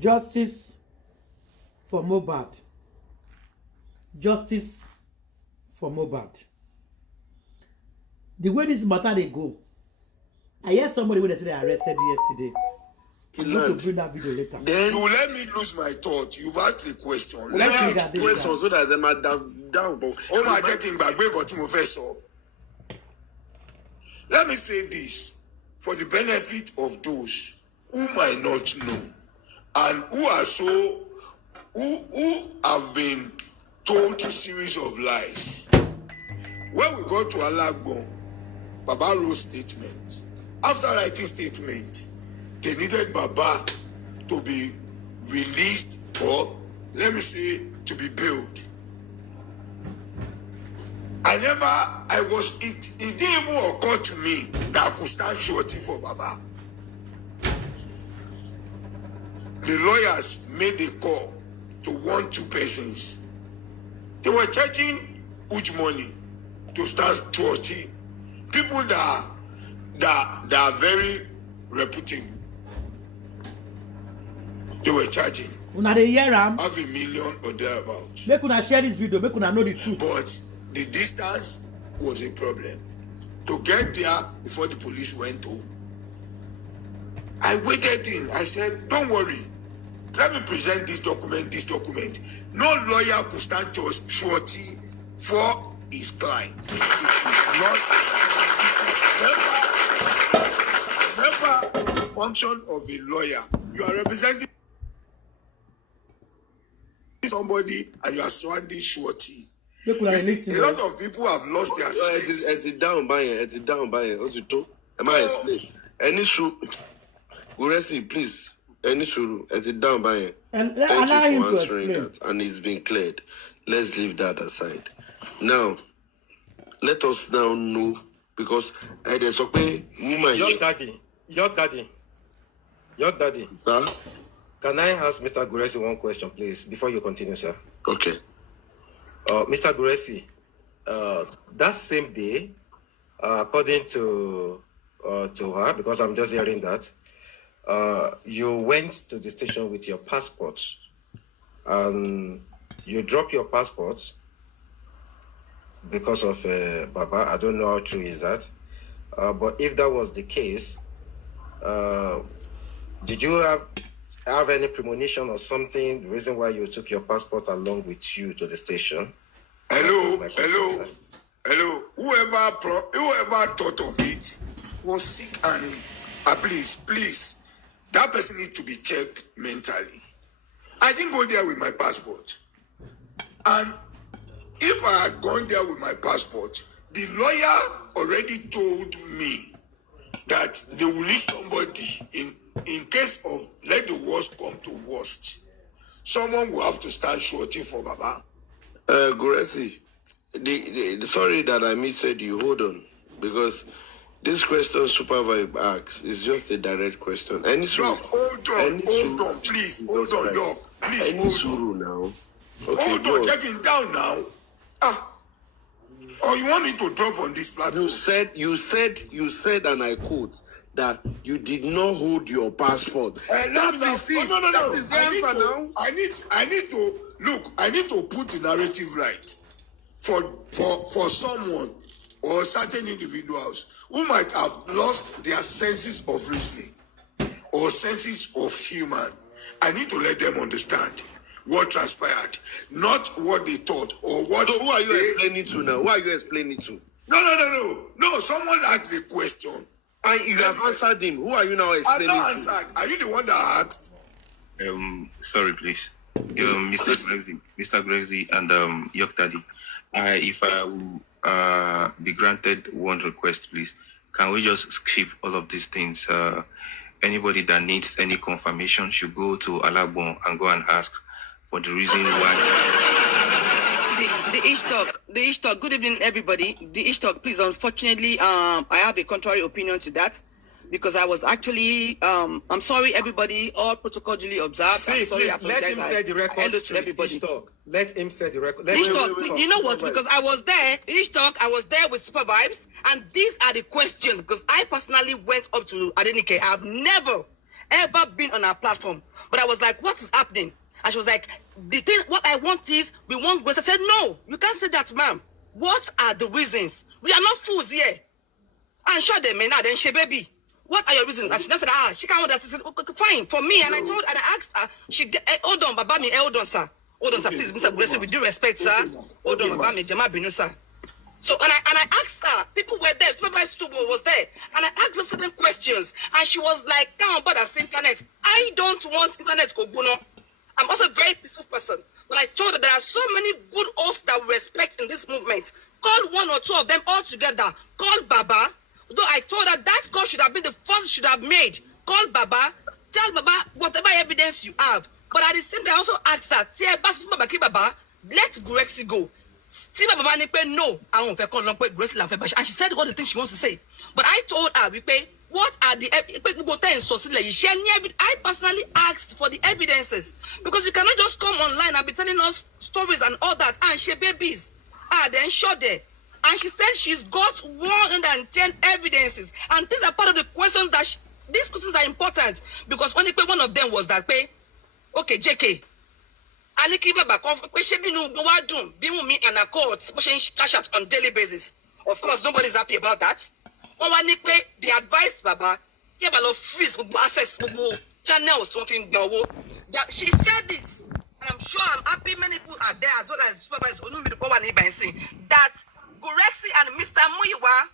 Justice for Mohbad. Justice for Mohbad. The way this matter they go, I hear somebody when they say they arrested yesterday. I'm going to bring that video later. Then you let me lose my thought. You've asked a question. Let me ask a question so that them are down. Oh my getting back. Let me say this for the benefit of those who might not know and who are who have been told a series of lies. When we go to Alagbon, Baba wrote statement. After writing statement, they needed Baba to be released or, let me say, to be bailed. It didn't even occur to me that I could stand shorty for Baba. The lawyers made a call to 2 persons. They were charging huge money to stand shorty. People that are very reputable. They were charging. Una dey hear am? Half a million or thereabouts. Make una share this video, make una know the truth. But the distance was a problem. To get there before the police went home. I waited in. I said, don't worry. Let me present this document. No lawyer could stand shorty for his client. It is never the function of a lawyer. You are representing somebody and you are surrounding shorty. A lot of people have lost their senses. It's down by it. Am I explain? Any shoe, Guresi, please. Any shoe, it's down by it. Thank you for answering that, and it's been cleared. Let's leave that aside. Now, let us now know because there's okay, woman. Your daddy. Sir? Can I ask Mr. Guresi one question, please, before you continue, sir? Okay. Mr. Guresi, that same day, according to her, because I'm just hearing that, you went to the station with your passport, and you dropped your passport because of Baba. I don't know how true is that, but if that was the case, did you have any premonition or something, the reason why you took your passport along with you to the station? Hello. Whoever thought of it was sick and please, that person needs to be checked mentally. I didn't go there with my passport. And if I had gone there with my passport, the lawyer already told me that they will need somebody in case of let the worst come to worst. Someone will have to stand shorty for Baba. Guresi, sorry that I missaid you. Hold on, because this question Super Vibe asks is just a direct question. Any suru? Hold on, please. Hold on, York. Please, hold on. Now. Okay, hold on, check him down now. Oh, you want me to drop on this platform? You said, and I quote, that you did not hold your passport. No. I need to put the narrative right for someone or certain individuals who might have lost their senses of reasoning or senses of human. I need to let them understand what transpired, not what they thought or what. So who are you explaining to now? Who are you explaining to? No. Someone asked the question. And you have answered him. Who are you now explaining to? I've not answered. Are you the one that asked? Sorry, please. Mr. Grexy and York Daddy. If I will be granted one request, please. Can we just skip all of these things? Anybody that needs any confirmation should go to Alagbon and go and ask for the reason why. The Ish Talk. Good evening, everybody. The Ish Talk, please. Unfortunately, I have a contrary opinion to that because I was actually. I'm sorry, everybody. All protocol duly observed. See, I'm sorry. Please, let him say the record. Hello to everybody. Ish Talk. Let him say the record. Ish Talk, you know what? Because I was there. Ish Talk. I was there with Super Vibes, and these are the questions. Because I personally went up to Adenike. I've never, ever been on our platform. But I was like, what is happening? And she was like, the thing, what I want is, we want grace. I said, no, you can't say that, ma'am. What are the reasons? We are not fools here. And shut them, man. Then she, baby, what are your reasons? And she just said, she can't understand. Okay, fine, for me. And I told, and I asked her, hold on, Baba me, hold on, sir. Hold on, sir, please, Mr. Gracie, with due respect, sir. Hold on, Baba me, Jama Binu, sir. So, and I asked her, people were there, Supervisor Stubo was there, and I asked her certain questions, and she was like, come on, but that's internet. I don't want internet to go. I'm also a very peaceful person. But I told her there are so many good hosts that we respect in this movement. Call one or two of them all together. Call Baba. Though I told her that call should have been the first should have made. Call Baba. Tell Baba whatever evidence you have. But at the same time, I also asked her, Baba, let Gurexi go. Baba no, I won't pay. And she said all the things she wants to say. But I told her, we pay. What are the I personally asked for the evidences because you cannot just come online and be telling us stories and all that and she babies. Then shot there. And she said she's got 110 evidences. And these are part of the questions that these questions are important because only one of them was that okay, JK. Aliki Baba Wunmi and a court cash out on daily basis. Of course, nobody's happy about that. They advised Baba, freeze access channels something. She said it, and I'm sure I'm happy many people are there as well as supervisors that Gurexi and Mr. Muyiwa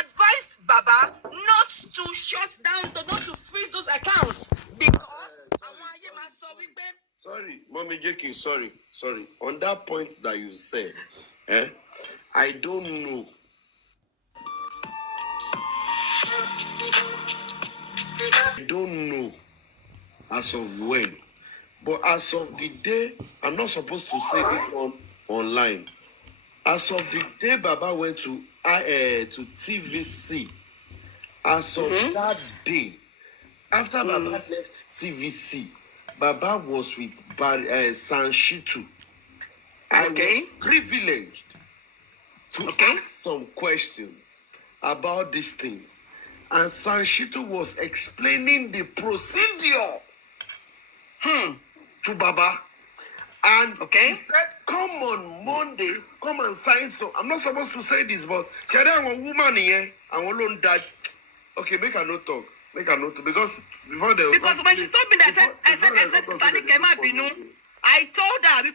advised Baba not to shut down, not to freeze those accounts because sorry, Mommy Jackie, sorry. On that point that you said, I don't know. I don't know as of when, but as of the day, I'm not supposed to say this one online. As of the day Baba went to TVC, as of that day, after Baba left TVC, Baba was with Sanshitu. I was privileged to ask some questions about these things. And Sanshitu was explaining the procedure to Baba. And he said, come on Monday, come and sign some. I'm not supposed to say this, but she had a woman here, and alone died. Okay, make a note talk. Because before the... Because when she told me that, I said, Sani Kema Binu. I told her,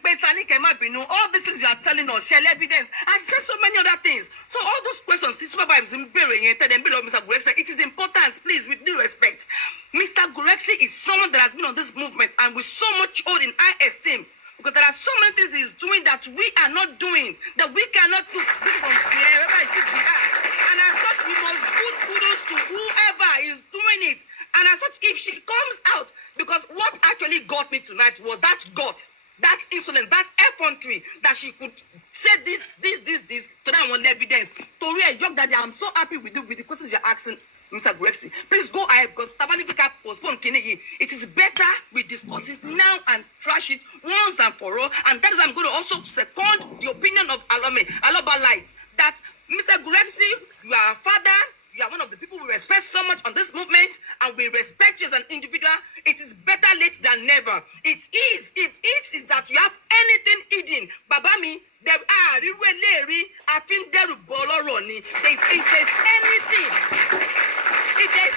all these things you are telling us, share evidence. And she said so many other things. So all those questions, this supervisor is Mr. Gurexi, it is important, please, with due respect. Mr. Gurexi is someone that has been on this movement and with so much hold in high esteem. Because there are so many things he's doing that we are not doing, that we cannot do from wherever it is we are. And as such, we must put kudos to whoever is doing it. And as such, if she comes out, because what actually got me tonight was that gut, that insolence, that effrontery, that she could say this, to that one evidence. Tori and Young Daddy, I'm so happy with you with the questions you're asking, Mr. Gurexi. Please go ahead, because Tabani Pika postponed Kennedy. It is better we discuss it now and trash it once and for all. And that is, I'm going to also second the opinion of Aloba Light, that Mr. Gurexi, you are a father. You are one of the people we respect so much on this movement, and we respect you as an individual. It is better late than never. It is that you have anything hidden. Babami, there are really, I think there is anything. If there's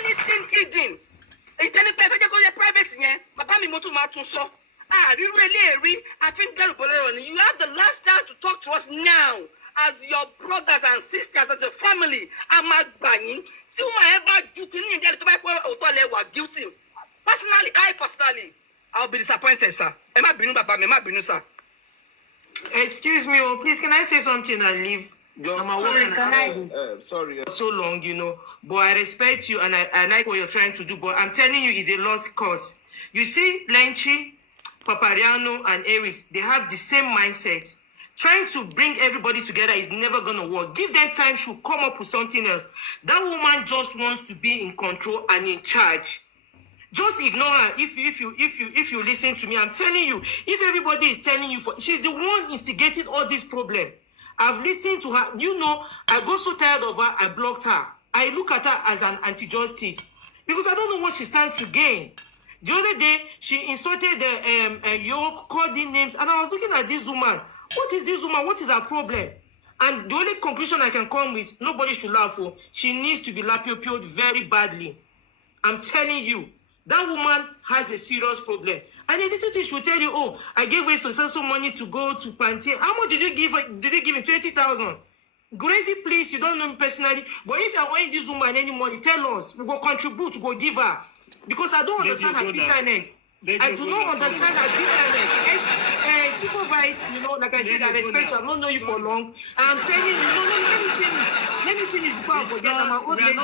anything hidden, it's any private here. Babami motu matuso. Really, I think there is you have the last time to talk to us now. As your brothers and sisters, as a family, I'm not banging. Guilty. Personally, I'll be disappointed, sir. Sir. Excuse me, please, can I say something and leave? Sorry. So long, but I respect you and I like what you're trying to do, but I'm telling you, it's a lost cause. You see, Lenchi, Papariano, and Aries, they have the same mindset. Trying to bring everybody together is never gonna work. Give them time, she'll come up with something else. That woman just wants to be in control and in charge. Just ignore her. If you listen to me, I'm telling you, if everybody is telling you, she's the one instigating all this problem. I've listened to her. I got so tired of her, I blocked her. I look at her as an anti-justice. Because I don't know what she stands to gain. The other day, she insulted your calling names, and I was looking at this woman. What is this woman? What is her problem? And the only conclusion I can come with, nobody should laugh for. She needs to be lapioed very badly. I'm telling you, that woman has a serious problem. And the little thing she will tell you, oh, I gave away so money to go to Panty. How much did you give her? Did you give him 20,000? Gracie, please, you don't know me personally. But if you're owing this woman any money, tell us. We go contribute, we go give her. Because I don't understand her bitterness. I do not understand her bitterness. Supervise, you know, like I said, I respect you. I don't know you for long. I'm telling you, no, let me finish before I forget. I'm an old lady. No,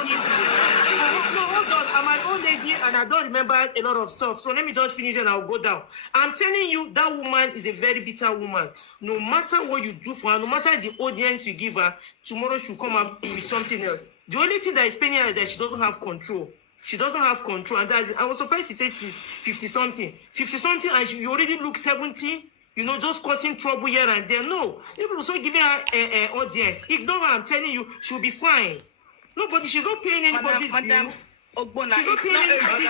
hold on. I'm an old lady and I don't remember a lot of stuff. So let me just finish and I'll go down. I'm telling you, that woman is a very bitter woman. No matter what you do for her, no matter the audience you give her, tomorrow she'll come up with something else. The only thing that is paining her is that she doesn't have control. She doesn't have control. And that's it. I was surprised she said she's 50-something. 50-something and you already look 70. You know, just causing trouble here and there. No. People so giving her audience. Ignore her. I'm telling you, she'll be fine. Nobody, she's not paying anybody's bill. Madam Ogbona, She's not paying anybody's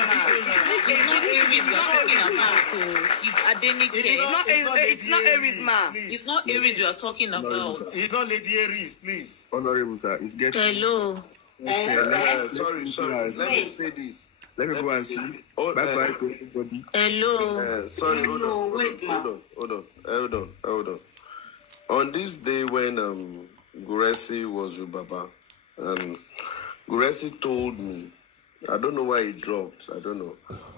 it's not Aries, ma. It's not Aries you are talking about. It's not Lady Aries, please. Honorable sir, it's getting. Hello. Sorry. Let me say this. Let me go and see. Bye-bye to everybody. Hello. Sorry, hold on. On this day when Guresi was with Baba, Guresi told me, I don't know why he dropped. I don't know.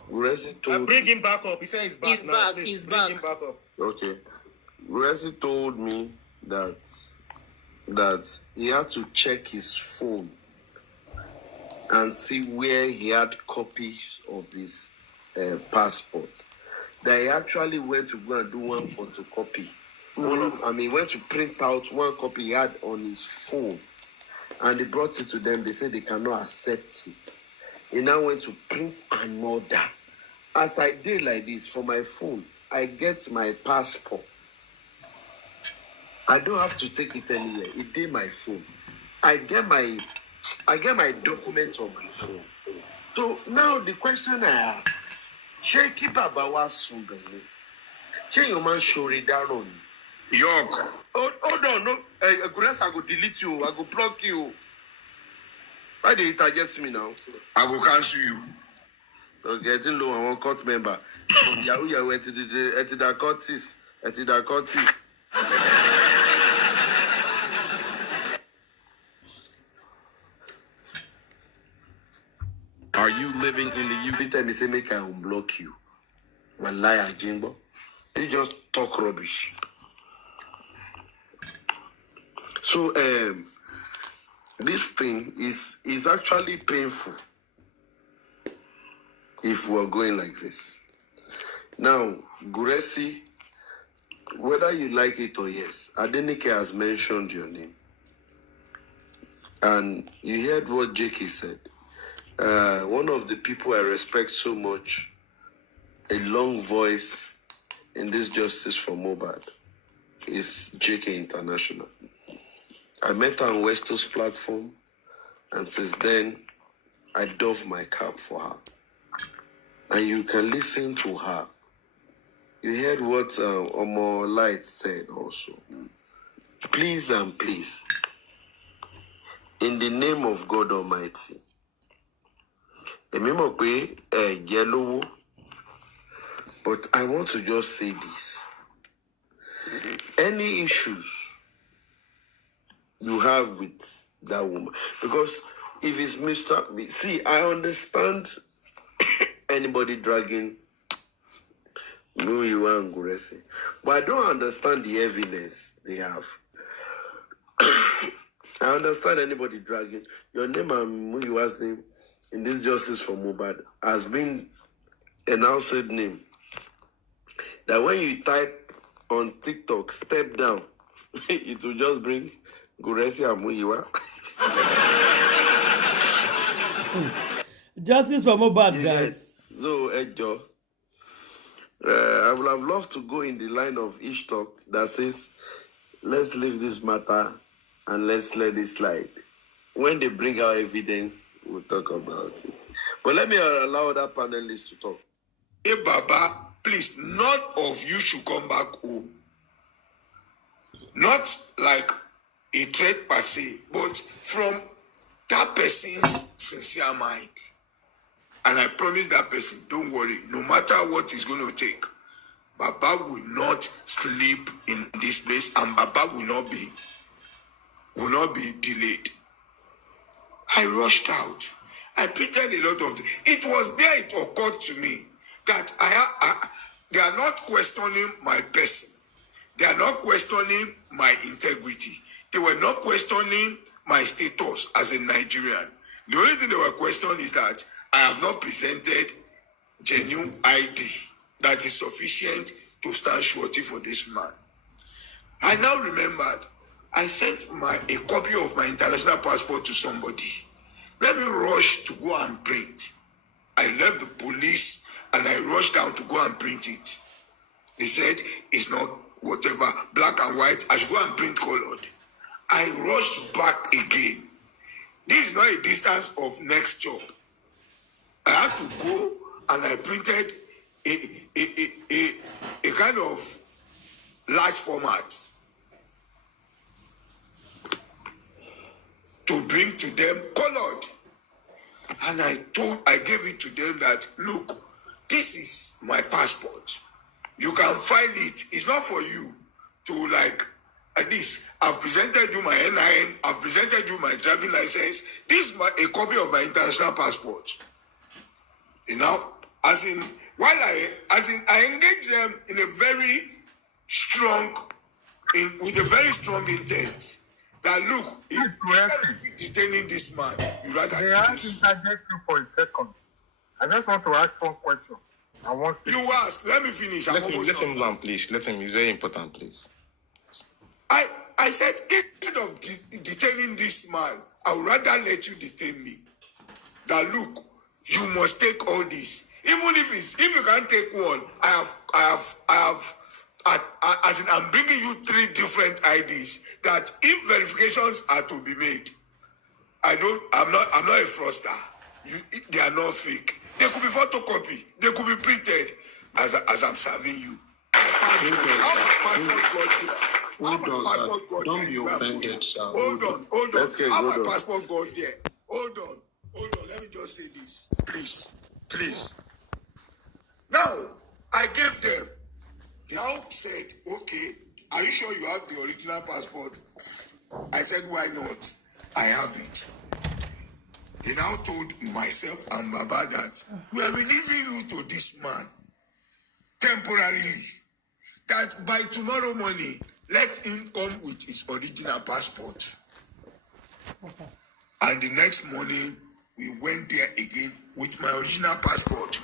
Guresi told Bring him back up. He said he's back He's now. back. Please, He's bring back. him back up. Okay. Guresi told me that he had to check his phone and see where he had copies of his passport. That he actually went to go and do one photocopy. Went to print out one copy he had on his phone. And he brought it to them. They said they cannot accept it. He now went to print another. As I did like this for my phone, I get my passport. I don't have to take it anywhere. It did my phone. I get my documents on my phone. So now the question I ask, ṣé kí bàbá wa sùn bẹ̀rẹ̀? Ṣé your man ṣoore dáràn ni? York. Hold on, no. Guresi, I go delete you. I go block you. Why do you target me now? I will cancel you. Okay, I didn't know I want court member. Yahoo, Etida Curtis. Are you living in the Every time you say make I unblock you, wallahi Jimbo, you just talk rubbish. So this thing is actually painful if we're going like this. Now, Guresi, whether you like it or yes, Adenike has mentioned your name. And you heard what Jakey said. One of the people I respect so much, a long voice in this justice for Mohbad, is JK International. I met her on Westo's platform, and since then, I dove my cap for her. And you can listen to her. You heard what Omo Light said also. Please and please, in the name of God Almighty, but I want to just say this. Any issues you have with that woman, because if it's Mr. See, I understand anybody dragging Muyiwa and Guresi, but I don't understand the evidence they have. I understand anybody dragging your name and Muyiwa's name in this justice for Mohbad has been an outside name. That when you type on TikTok, step down, it will just bring Guresi and Muyiwa. Justice for Mohbad, guys. So, Ejo, I would have loved to go in the line of each talk that says, let's leave this matter and let's let it slide. When they bring out evidence, We'll talk about it. But let me allow other panelists to talk. Hey, Baba, please, none of you should come back home. Not like a threat per se, but from that person's sincere mind. And I promise that person, don't worry, no matter what it's going to take, Baba will not sleep in this place, and Baba will not be delayed. I rushed out. I printed a lot of things. It was there it occurred to me that they are not questioning my person. They are not questioning my integrity. They were not questioning my status as a Nigerian. The only thing they were questioning is that I have not presented genuine ID that is sufficient to stand surety for this man. I now remembered I sent a copy of my international passport to somebody. Let me rush to go and print. I left the police and I rushed down to go and print it. They said it's not whatever, black and white. I should go and print colored. I rushed back again. This is not a distance of next job. I had to go and I printed a kind of large format to bring to them colored. And I gave it to them that, look, this is my passport. You can file it. It's not for you to like, at least I've presented you my NIN, I've presented you my driving license. This is a copy of my international passport. You know, I engage them in a very strong, with a very strong intent. That look, if you are detaining this man, you rather May I interject you for a second? I just want to ask one question. You ask. Let me finish. Let him learn, please. Let him. It's very important, please. I said, instead of detaining this man, I would rather let you detain me. That look, you must take all this. Even if you can't take one, I'm bringing you 3 different IDs that if verifications are to be made, I'm not a fraudster. They are not fake. They could be photocopy. They could be printed as I'm serving you. Don't be offended, sir. Hold on. How my passport got there? Hold on. Let me just say this, please. Now I gave them. They now said, okay, are you sure you have the original passport? I said, why not? I have it. They now told myself and Baba that we are releasing you to this man temporarily. That by tomorrow morning, let him come with his original passport. And the next morning, we went there again with my original passport.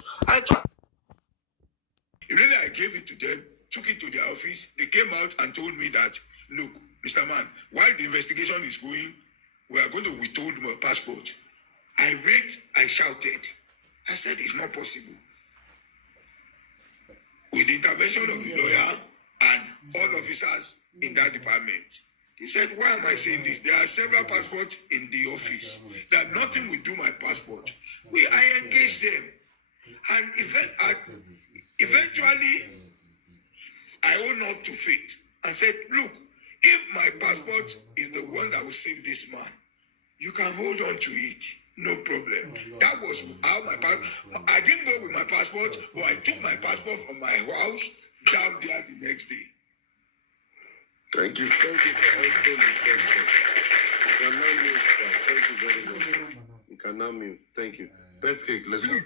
Really, I gave it to them, took it to their office. They came out and told me that, look, Mr. Man, while the investigation is going, we are going to withhold my passport. I shouted. I said, it's not possible. With the intervention of the lawyer and all officers in that department, he said, why am I saying this? There are several passports in the office that nothing will do my passport. I engaged them. And eventually, I owned up to fate and said, look, if my passport is the one that will save this man, you can hold on to it. No problem. That was how my passport. I didn't go with my passport, but I took my passport from my house down there the next day. Thank you. Thank you for everything. You cannot mute. Thank you. Best cake, let's go.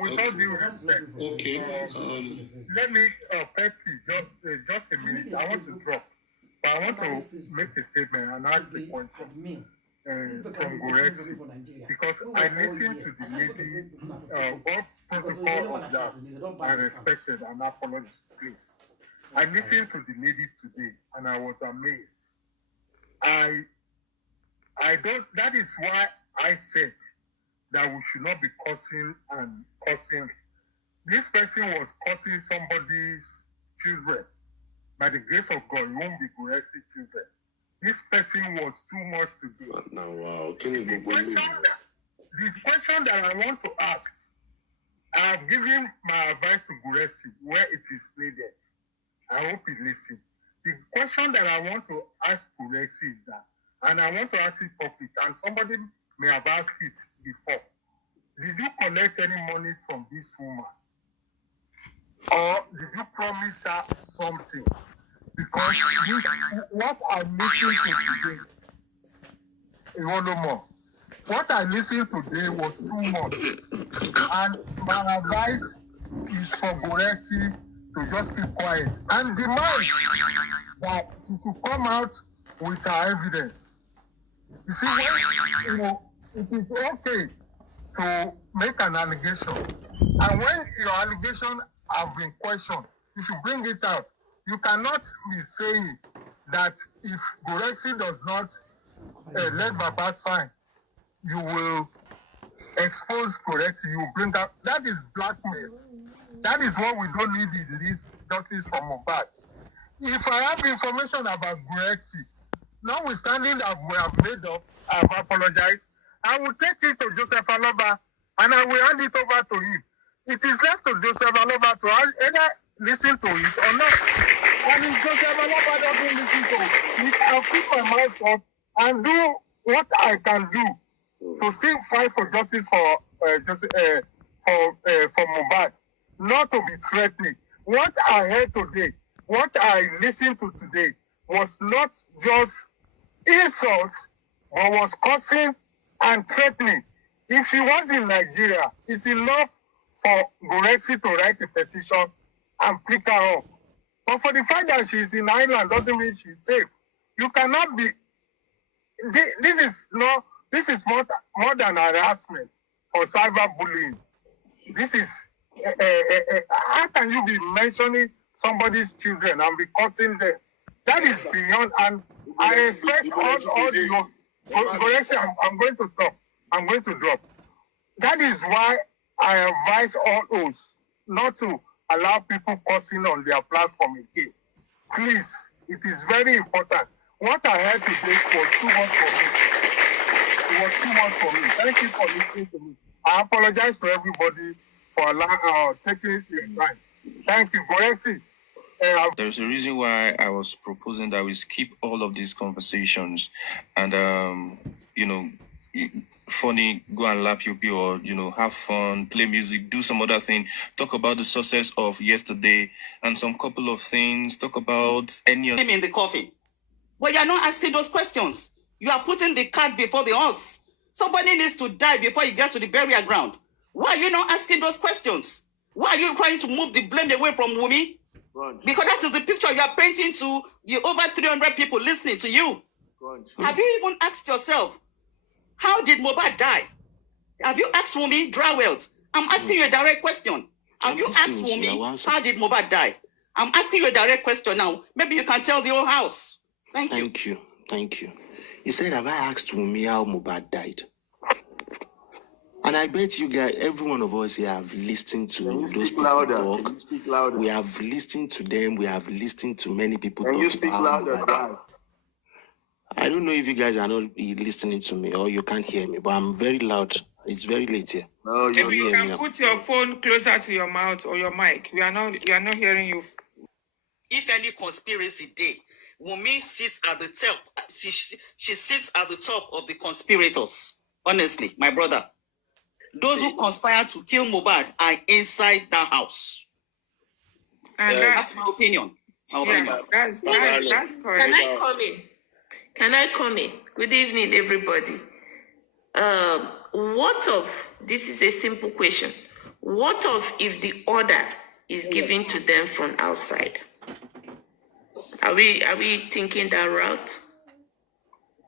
Without due respect. Okay. Let me, Petke, just a minute. I want to drop. But I want to make a statement and ask a question from Gorexi. Because I listened to the lady, all protocol observed and respected and apologized, please. I listened to the lady today and I was amazed. I don't, that is why I said that we should not be cursing and cursing. This person was cursing somebody's children. By the grace of God, it won't be Gorexi children. This person was too much to do. Now, wow. Can you go The question that I want to ask, I have given my advice to Guresi where it is needed. I hope he listens. The question that I want to ask Guresi is that, and I want to ask it public, and somebody may have asked it before. Did you collect any money from this woman? Or did you promise her something? Because this, what I listened to today, what I listened today was too much. And my advice is for Guresi to just keep quiet and demand that she should come out with her evidence. You see, when, it is okay to make an allegation. And when your allegation have been questioned, you should bring it out. You cannot be saying that if Guresi does not let Baba sign, you will expose Guresi, you will bring up. That is blackmail. That is what we don't need in this justice for Mohbad. If I have information about Guresi, notwithstanding that we have made up, I have apologized, I will take it to Joseph Aloba and I will hand it over to him. It is left to Joseph Aloba to either listen to it or not. And if Joseph Aloba doesn't listen to it, I'll keep my mouth shut and do what I can do to still fight for justice for Mohbad, not to be threatening. What I heard today, what I listened to today, was not just insult, but was cursing and threatening. If she was in Nigeria, it's enough for Guresi to write a petition and pick her up. But for the fact that she's in Ireland doesn't mean she's safe. You cannot be. This is more than harassment or cyberbullying. This is how can you be mentioning somebody's children and be cursing them? That is beyond. And I expect all the Guresi, I'm going to stop. I'm going to drop. That is why I advise all those not to allow people cursing on their platform again. Please, it is very important. What I heard today was too much for me. It was too much for me. Thank you for listening to me. I apologize to everybody for taking the time. Thank you, Guresi. There's a reason why I was proposing that we skip all of these conversations and, funny, go and lap your or, have fun, play music, do some other thing, talk about the success of yesterday and some couple of things, talk about any of him in the coffin. But you are not asking those questions. You are putting the cart before the horse. Somebody needs to die before he gets to the burial ground. Why are you not asking those questions? Why are you trying to move the blame away from Wunmi? Because that is the picture you are painting to the over 300 people listening to you. Have you even asked yourself, how did Mohbad die? Have you asked Wunmi dry wells? I'm asking you a direct question. Have you asked Wunmi, how did Mohbad die? I'm asking you a direct question now. Maybe you can tell the whole house. Thank you. Thank you. He said, have I asked Wunmi how Mohbad died? And I bet you guys, every one of us here have listened to those people talk. We have listened to them. We have listened to many people talk about Mohbad. I don't know if you guys are not listening to me or you can't hear me, but I'm very loud. It's very late here. No, you can put your phone closer to your mouth or your mic. We are not hearing you. If any conspiracy day, Wunmi sits at the top. She sits at the top of the conspirators. Honestly, my brother. Those who conspire to kill Mohbad are inside that house. And that's my opinion. That's correct. Can I come in? Good evening, everybody. What of, this is a simple question. What of if the order is given to them from outside? Are we thinking that route?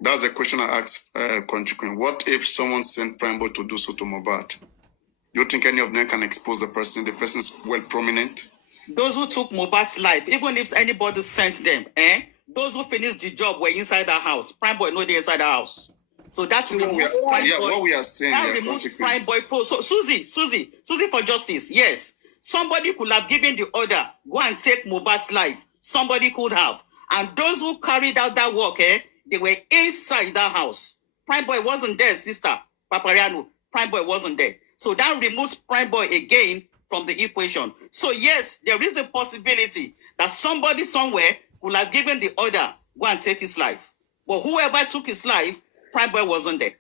That's the question I asked Country Queen. What if someone sent Primeboy to do so to Mohbad? You think any of them can expose the person? The person's well prominent? Those who took Mohbad's life, even if anybody sent them, those who finished the job were inside the house. Primeboy no dey inside the house. So that's what we are saying. That removes Primeboy. So Susie for justice. Yes, somebody could have given the order, go and take Mohbad's life. Somebody could have. And those who carried out that work, they were inside that house. Primeboy wasn't there, sister Papariano. Prime Boy wasn't there. So that removes Prime Boy again from the equation. So yes, there is a possibility that somebody somewhere will have given the order, go and take his life. But whoever took his life, Prime Boy wasn't there.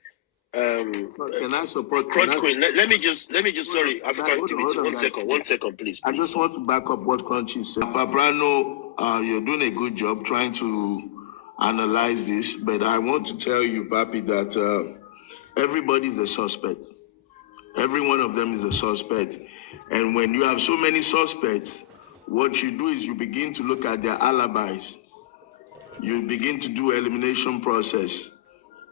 Can I support? Coach Queen, let me just sorry, African TV. One second, please. I just want to back up what Crunchy said. Paprano, you're doing a good job trying to analyze this, but I want to tell you, Papi, that everybody is a suspect. Every one of them is a suspect. And when you have so many suspects, what you do is you begin to look at their alibis. You begin to do elimination process.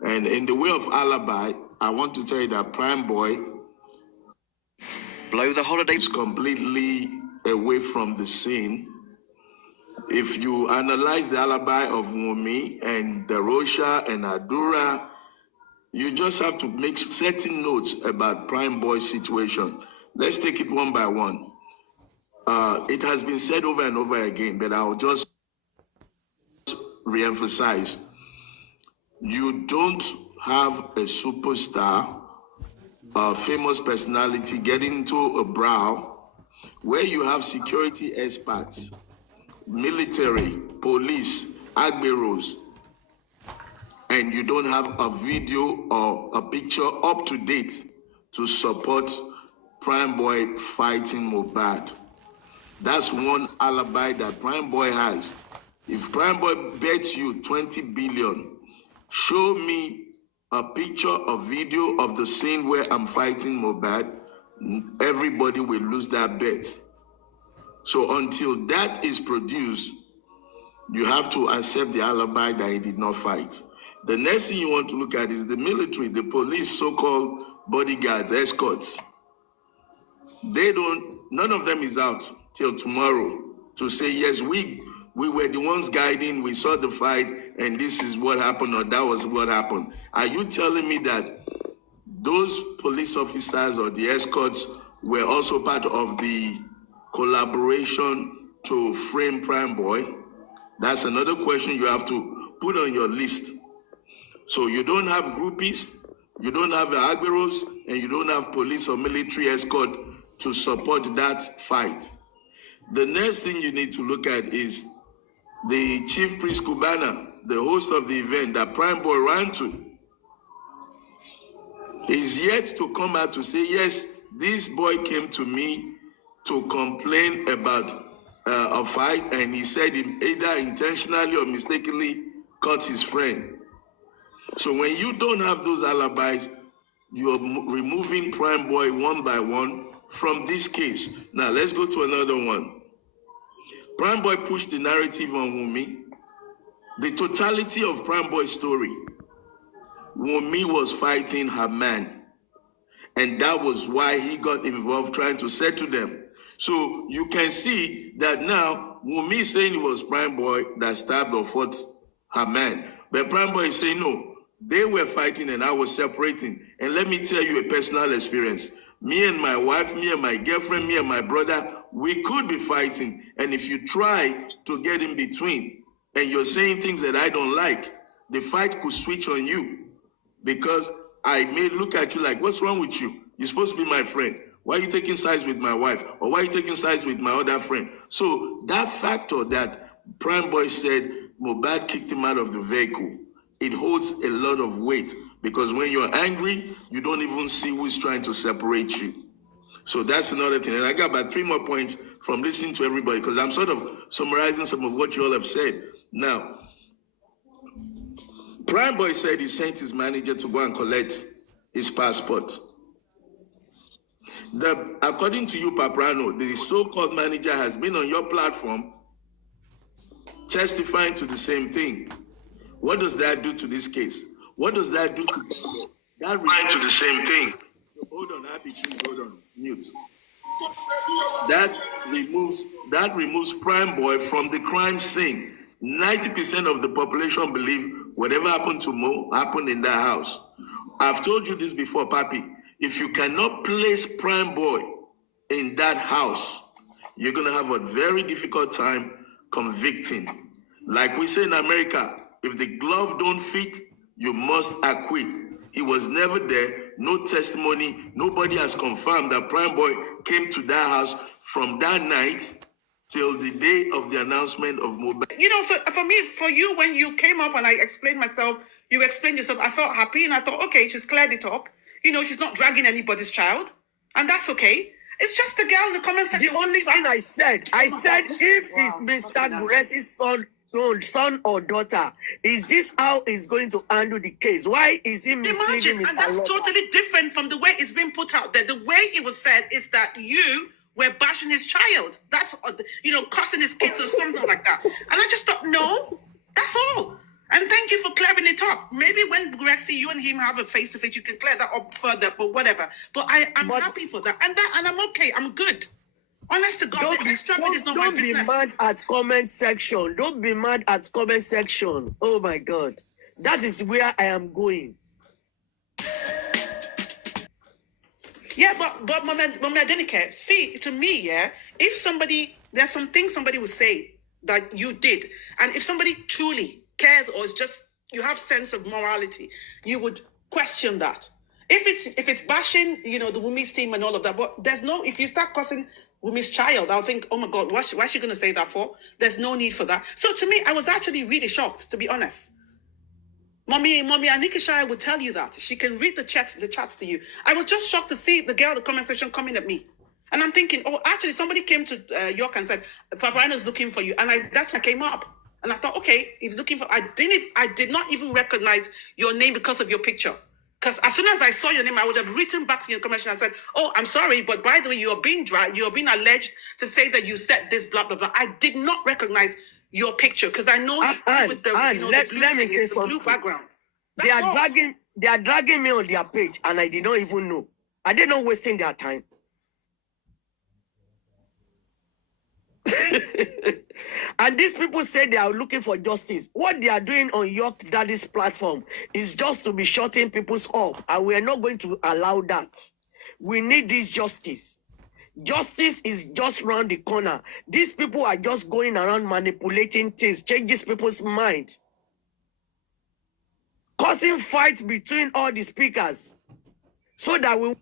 And in the way of alibi, I want to tell you that Prime Boy blow the holiday is completely away from the scene. If you analyze the alibi of Wunmi and Divroce and Adura, you just have to make certain notes about Prime Boy's situation. Let's take it one by one. It has been said over and over again, but I'll just re-emphasize. You don't have a superstar, a famous personality getting into a brow where you have security experts, military, police, agberos, and you don't have a video or a picture up to date to support Prime Boy fighting Mohbad. That's one alibi that Prime Boy has. If Prime Boy bets you 20 billion, show me a picture or video of the scene where I'm fighting Mohbad, everybody will lose that bet. So until that is produced, you have to accept the alibi that he did not fight. The next thing you want to look at is the military, the police, so-called bodyguards, escorts. None of them is out till tomorrow to say, yes, we were the ones guiding, we saw the fight, and this is what happened, or that was what happened. Are you telling me that those police officers or the escorts were also part of the collaboration to frame Prime Boy? That's another question you have to put on your list. So you don't have groupies, you don't have agberos, and you don't have police or military escort to support that fight. The next thing you need to look at is the chief priest Cubana, the host of the event that Prime Boy ran to, is yet to come out to say, yes, this boy came to me to complain about a fight, and he said he either intentionally or mistakenly cut his friend. So when you don't have those alibis, you're removing Prime Boy one by one from this case. Now let's go to another one. Prime Boy pushed the narrative on Wunmi. The totality of Prime Boy's story, Wunmi was fighting her man. And that was why he got involved trying to settle them. So you can see that now Wunmi is saying it was Prime Boy that stabbed or fought her man. But Prime Boy is saying, no, they were fighting and I was separating. And let me tell you a personal experience. Me and my wife, me and my girlfriend, me and my brother, we could be fighting. And if you try to get in between and you're saying things that I don't like, the fight could switch on you. Because I may look at you like, what's wrong with you? You're supposed to be my friend. Why are you taking sides with my wife? Or why are you taking sides with my other friend? So that factor that Prime Boy said Mohbad kicked him out of the vehicle, it holds a lot of weight. Because when you're angry, you don't even see who's trying to separate you. So that's another thing. And I got about 3 more points from listening to everybody, because I'm sort of summarizing some of what you all have said. Now, Prime Boy said he sent his manager to go and collect his passport. According to you, Paprano, the so-called manager has been on your platform testifying to the same thing. What does that do to this case? What does that do to that? To the same thing. Hold on, Happy Cheese, hold on, mute. That removes Prime Boy from the crime scene. 90% of the population believe whatever happened to Mo happened in that house. I've told you this before, Papi. If you cannot place Prime Boy in that house, you're going to have a very difficult time convicting. Like we say in America, if the glove don't fit, you must acquit. He was never there. no testimony. Nobody has confirmed that Prime Boy came to that house from that night till the day of the announcement of Mohbad. You know, so for me, for you, when you came up and I explained myself, you explained yourself, I felt happy and I thought, okay, she's cleared it up. You know, she's not dragging anybody's child. And that's okay. It's just the girl in the comment section. The only thing I said if it's Mr. Guresi's son or daughter, is this how he's going to handle the case? Why is he misleading Mr. And that's totally different from the way it's been put out there. The way it was said is that you were bashing his child. That's, you know, cussing his kids or something like that. And I just thought, no, that's all. And thank you for clearing it up. Maybe when Guresi, you and him have a face-to-face, you can clear that up further, but whatever. But I'm happy for that. And I'm okay. I'm good. Honest to God, the extra bit is not my business. Don't be mad at comment section. Don't be mad at comment section. Oh, my God. That is where I am going. Yeah, but Mama Adenike, see, to me, yeah, if somebody, there's some things somebody would say that you did. And if somebody truly cares or is just, you have sense of morality, you would question that. If it's bashing, you know, the Wunmi's team and all of that, but there's no, if you start cussing Wunmi's child, I'll think, oh my God, why is she going to say that for? There's no need for that. So to me, I was actually really shocked, to be honest. Mommy Anikishai would tell you that. She can read the chats to you. I was just shocked to see the girl in the comment section coming at me. And I'm thinking, oh, actually, somebody came to York and said, Paparino's looking for you. And that's what came up. And I thought, okay, he's looking for, I did not even recognize your name because of your picture. Because as soon as I saw your name, I would have written back to your comment and said, oh, I'm sorry, but by the way, you're being alleged to say that you said this, blah, blah, blah. I did not recognize your picture because I know with the, the blue, let me say the blue background. They are dragging me on their page and I did not even know. Are they not wasting their time? And these people say they are looking for justice. What they are doing on York Daddy's platform is just to be shutting people up, and we are not going to allow that. We need this justice. Justice is just around the corner. These people are just going around manipulating things, changes people's mind, causing fights between all the speakers, so that we